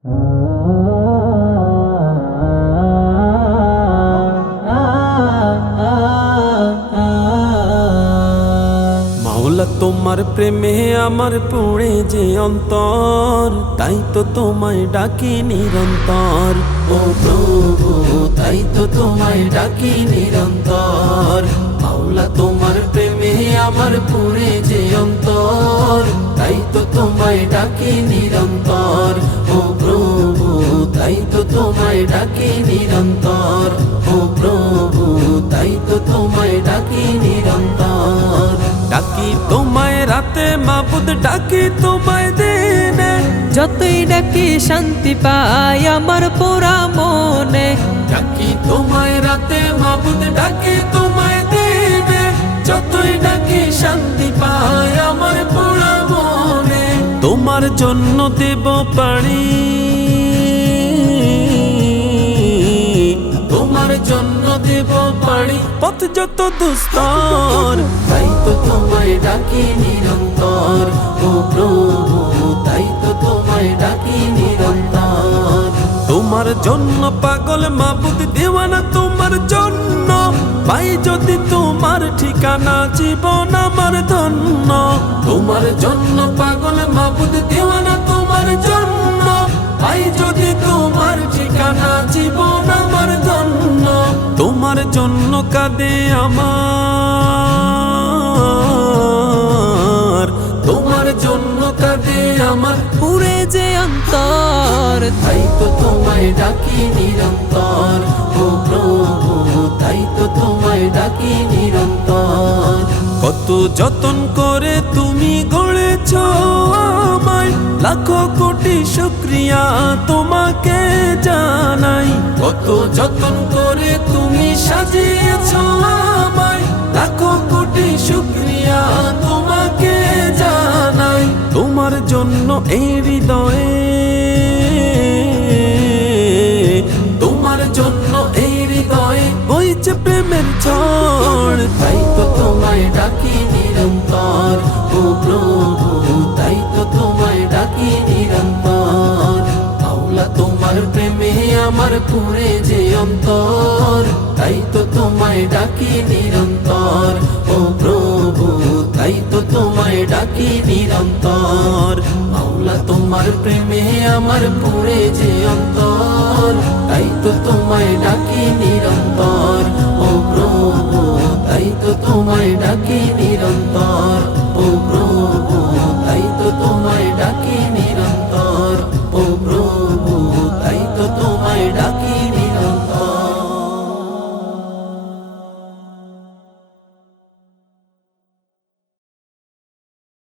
মাওলা তোমার প্রেমে আমার পুড়ে যে অন্তর, তাই তো তোমায় ডাকি নিরন্তর। ও প্রভু, তাই তো তোমায় ডাকি নিরন্তর। মাওলা তোমার প্রেমে আমার পুড়ে যে অন্তর, তাই তো তোমায় ডাকি নিরন্তর। ও প্রভু, তাই তো তোমায় ডাকি নিরন্তর। ও প্রভু, তাই তো তোমায় ডাকি নিরন্তর। ডাকি তোমায় রাতে মাবুদ, ডাকি তোমায় দিনে, যতই ডাকি শান্তি পাই আমার পোড়া মনে। ডাকি তোমায় রাতে মাবুদ, ডাকি তোমায় দিনে, যতই ডাকি শান্তি পাই আমার পোড়া মনে। তোমার জন্য দেব পারি, তোমার জন্য দেব পারি, পথ যত দুস্তর, তাই তো তোমায় ডাকি নিরন্তর। ও প্রভু, তাই তো তোমায় ডাকি নিরন্তর। তোমার জন্য পাগল মাবুদ দেওয়ানা, তোমার জন্য পাই যদি তোমার ঠিকানা, জীবন আমার ধন্য। তোমার জন্য পাগল মাবুদ দেওয়ানা, তোমার জন্য পাই যদি তোমার ঠিকানা, জীবন আমার ধন্য। তোমার জন্য কাঁদে আমার, তোমার জন্য কাঁদে আমার পুরে যে অন্তর, তাই তো তোমায় ডাকি নিরন্তর। ও প্রভু, তাই তো তোমায় ডাকি নিরন্তর। কত যতন করে তুমি গড়েছ আমায়, লাখো কোটি শুকরিয়া তোমাকে জানাই। কত যতন করে তুমি সাজিয়েছ আমায়, লাখো কোটি শুকরিয়া তোমাকে জানাই। তোমার জন্য এই হৃদয়ে, তোমার জন্য এই হৃদয়ে বইছে প্রেমের ঝড়, তাই তো তোমায় ডাকি নিরন্তর। ও প্রভু, তাই তো তোমায় ডাকি নিরন্তর। মাওলা তোমার প্রেমে আমার পুড়ে যে অন্তর, তাই তো তোমায় ডাকি নিরন্তর। ও প্রভু, তাই তো তোমায় ডাকি নিরন্তর। মাওলা তোমার প্রেমে আমার পুড়ে যে অন্তর, তাই তো তোমায় ডাকি নিরন্তর। ও প্রভু, তাই তো তোমায় ডাকি নিরন্তর। ও প্রভু, তাই তো তোমায় ডাকি নিরন্তর। ও প্রভু, তাই তো তোমায় ডাকি